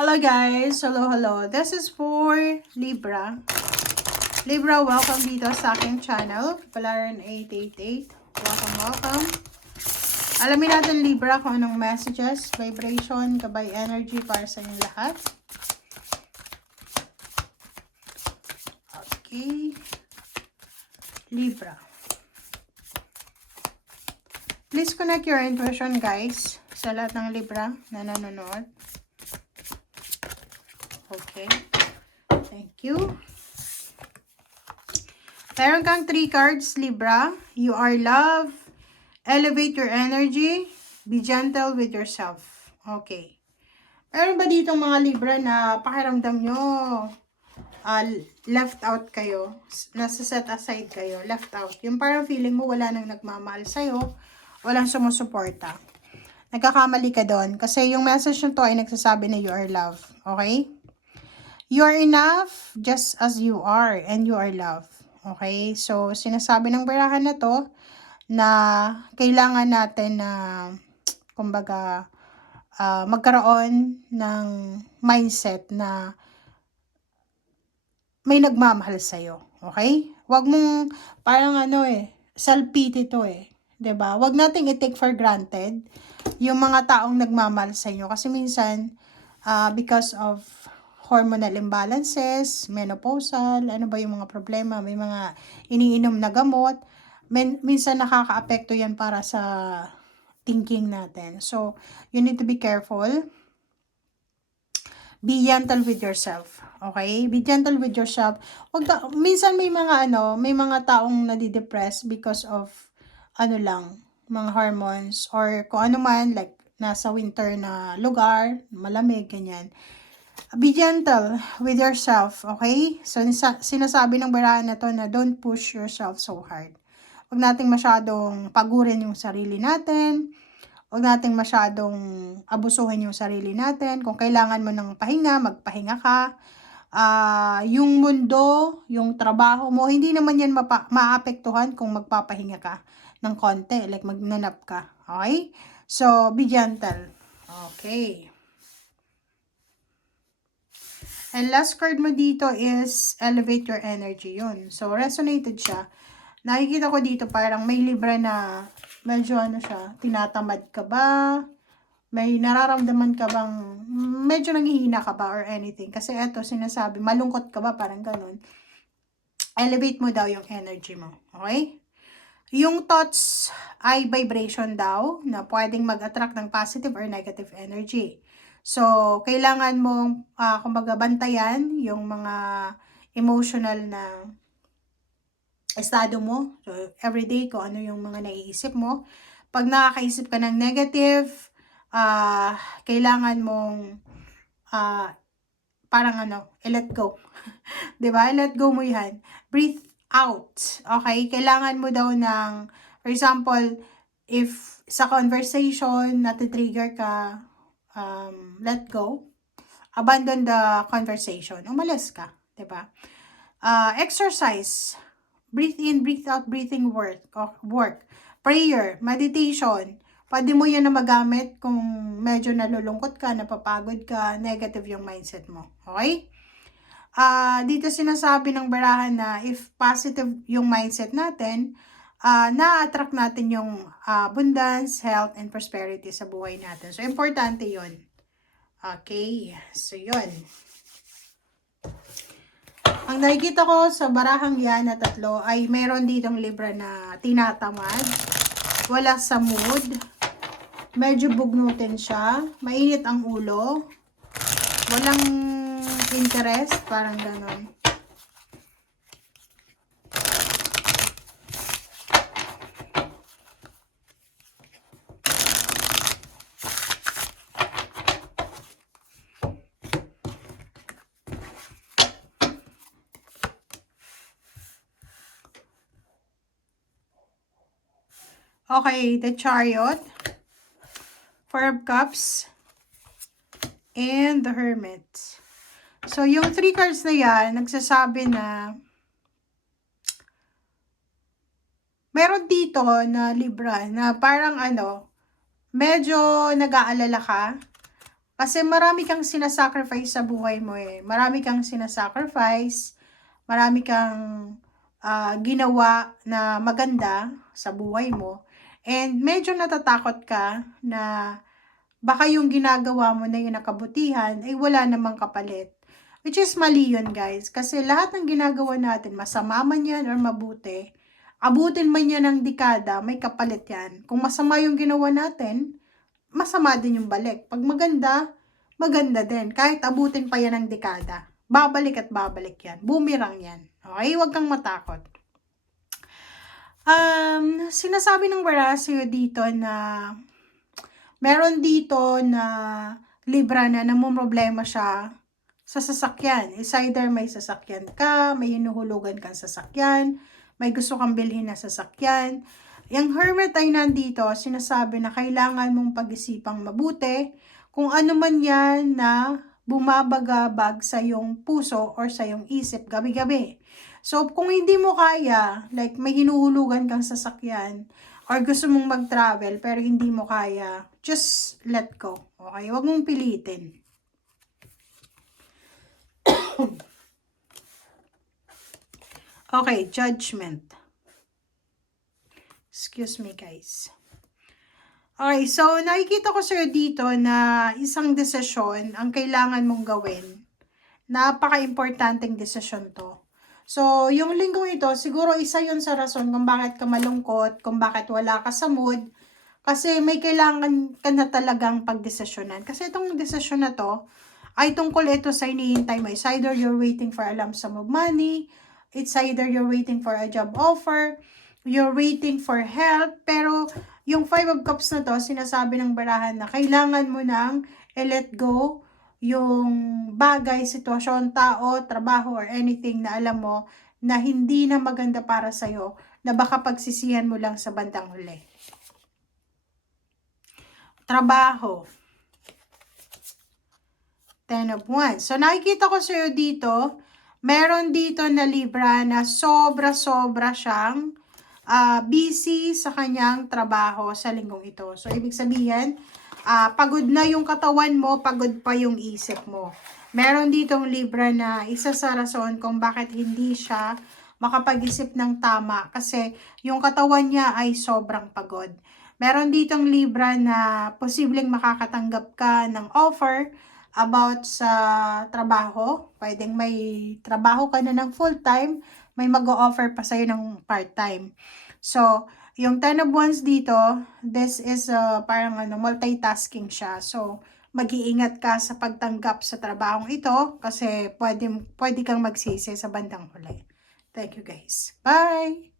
Hello guys! Hello! This is for Libra. Libra, welcome dito sa aking channel. Palaran 888. Welcome. Alamin natin Libra kung anong messages, vibration, gabay energy para sa inyo lahat. Okay. Libra. Please connect your intuition guys sa lahat ng Libra na nanonood. Okay. Thank you. Meron kang 3 cards, Libra. You are love. Elevate your energy. Be gentle with yourself. Okay. Meron ba dito mga Libra na pakiramdam nyo left out kayo? Nasa set aside kayo. Left out. Yung parang feeling mo wala nang nagmamahal sa'yo. Walang sumusuporta. Nagkakamali ka doon. Kasi yung message nito ay nagsasabi na you are love. Okay? You are enough just as you are and you are loved. Okay? So, sinasabi ng barahan na to na kailangan natin na kumbaga magkaroon ng mindset na may nagmamahal sa'yo. Okay? Huwag mong parang self-pity to eh. 'Di ba? Huwag nating i-take for granted yung mga taong nagmamahal sa inyo kasi minsan because of hormonal imbalances, menopausal, ano ba yung mga problema, may mga iniinom na gamot, minsan nakaka-apekto yan para sa thinking natin. So, you need to be careful. Be gentle with yourself. Okay? Be gentle with yourself. Minsan may mga taong nadidepress because of mga hormones or kung ano man, like nasa winter na lugar, malamig, ganyan. Be gentle with yourself, okay? So, sinasabi ng barahan na to na don't push yourself so hard. Huwag nating masyadong pagurin yung sarili natin. Huwag nating masyadong abusuhin yung sarili natin. Kung kailangan mo ng pahinga, magpahinga ka. Yung mundo, yung trabaho mo, hindi naman yan maapektuhan kung magpapahinga ka ng konti. Like magnanap ka, okay? So, be gentle. Okay. And last card mo dito is elevate your energy. Yun. So, resonated siya. Nakikita ko dito parang may Libra na medyo siya, tinatamad ka ba? May nararamdaman ka bang medyo nanghihina ka ba or anything? Kasi eto, sinasabi, malungkot ka ba? Parang ganun. Elevate mo daw yung energy mo. Okay? Yung thoughts ay vibration daw na pwedeng mag-attract ng positive or negative energy. So, kailangan mong, kumbaga, bantayan yung mga emotional na estado mo. So, everyday, kung ano yung mga naiisip mo. Pag nakakaisip ka ng negative, kailangan mong, i-let go. Diba? I-let go mo yan. Breathe out. Okay? Kailangan mo daw ng, for example, if sa conversation, natitrigger ka, let go. Abandon the conversation. Umalis ka. Diba? Exercise. Breathe in, breathe out, breathing work. Prayer, meditation. Pwede mo yan na magamit kung medyo nalulungkot ka, napapagod ka, negative yung mindset mo. Okay? Dito sinasabi ng barahan na if positive yung mindset natin, na-attract natin yung abundance, health, and prosperity sa buhay natin. So, importante yun. Okay, so yun. Ang nakikita ko sa barahang yan na tatlo ay meron ditong Libra na tinatamad, wala sa mood, medyo bugnutin siya, mainit ang ulo, walang interest, parang ganon. Okay, the Chariot, Four of Cups, and the Hermit. So, yung 3 cards na yan, nagsasabi na meron dito na Libra na parang medyo nag-aalala ka. Kasi marami kang sinasacrifice sa buhay mo eh. Marami kang sinasacrifice, marami kang ginawa na maganda sa buhay mo. And medyo natatakot ka na baka yung ginagawa mo na yung nakabutihan ay wala namang kapalit. Which is mali yun guys. Kasi lahat ng ginagawa natin, masama man yan or mabuti, abutin man yan ng dekada, may kapalit yan. Kung masama yung ginawa natin, masama din yung balik. Pag maganda, maganda din. Kahit abutin pa yan ng dekada. Babalik at babalik yan. Boomerang yan. Okay? Huwag kang matakot. Sinasabi ng Barasio dito na meron dito na Libra na namumroblema siya sa sasakyan. It's either may sasakyan ka, may hinuhulugan kang sasakyan, may gusto kang bilhin na sasakyan. Yung Hermit ay nandito, sinasabi na kailangan mong pag-isipang mabuti kung ano man yan na bumabagabag sa iyong puso or sa iyong isip gabi-gabi. So, kung hindi mo kaya, like may hinuhulugan kang sasakyan, or gusto mong mag-travel pero hindi mo kaya, just let go. Okay? Huwag mong pilitin. Okay, Judgment. Excuse me guys. Okay, so nakikita ko sa'yo dito na isang desisyon ang kailangan mong gawin. Napaka-importanting desisyon to. So, yung linggong ito, siguro isa yun sa rason kung bakit ka malungkot, kung bakit wala ka sa mood. Kasi may kailangan ka na talagang pagdesisyonan. Kasi itong desisyon na to, ay tungkol ito sa hinihintay mo. It's either you're waiting for a lump sum of money, it's either you're waiting for a job offer, you're waiting for help, pero yung 5 of Cups na to, sinasabi ng barahan na kailangan mo nang i-let go yung bagay, sitwasyon, tao, trabaho, or anything na alam mo na hindi na maganda para sa'yo, na baka pagsisihan mo lang sa bandang huli. Trabaho. 10 of Wands. So, nakikita ko sa'yo dito, meron dito na Libra na sobra-sobra siyang busy sa kanyang trabaho sa linggong ito. So, ibig sabihin, pagod na yung katawan mo, pagod pa yung isip mo. Meron ditong Libra na isa sa rason kung bakit hindi siya makapag-isip ng tama kasi yung katawan niya ay sobrang pagod. Meron ditong Libra na posibleng makakatanggap ka ng offer about sa trabaho. Pwedeng may trabaho ka na ng full-time, may mag-o-offer pa sa'yo ng part-time. So, yung 10 of Wands dito, this is parang multitasking siya. So, mag-iingat ka sa pagtanggap sa trabahong ito kasi pwede kang magsisi sa bandang huli. Thank you guys. Bye!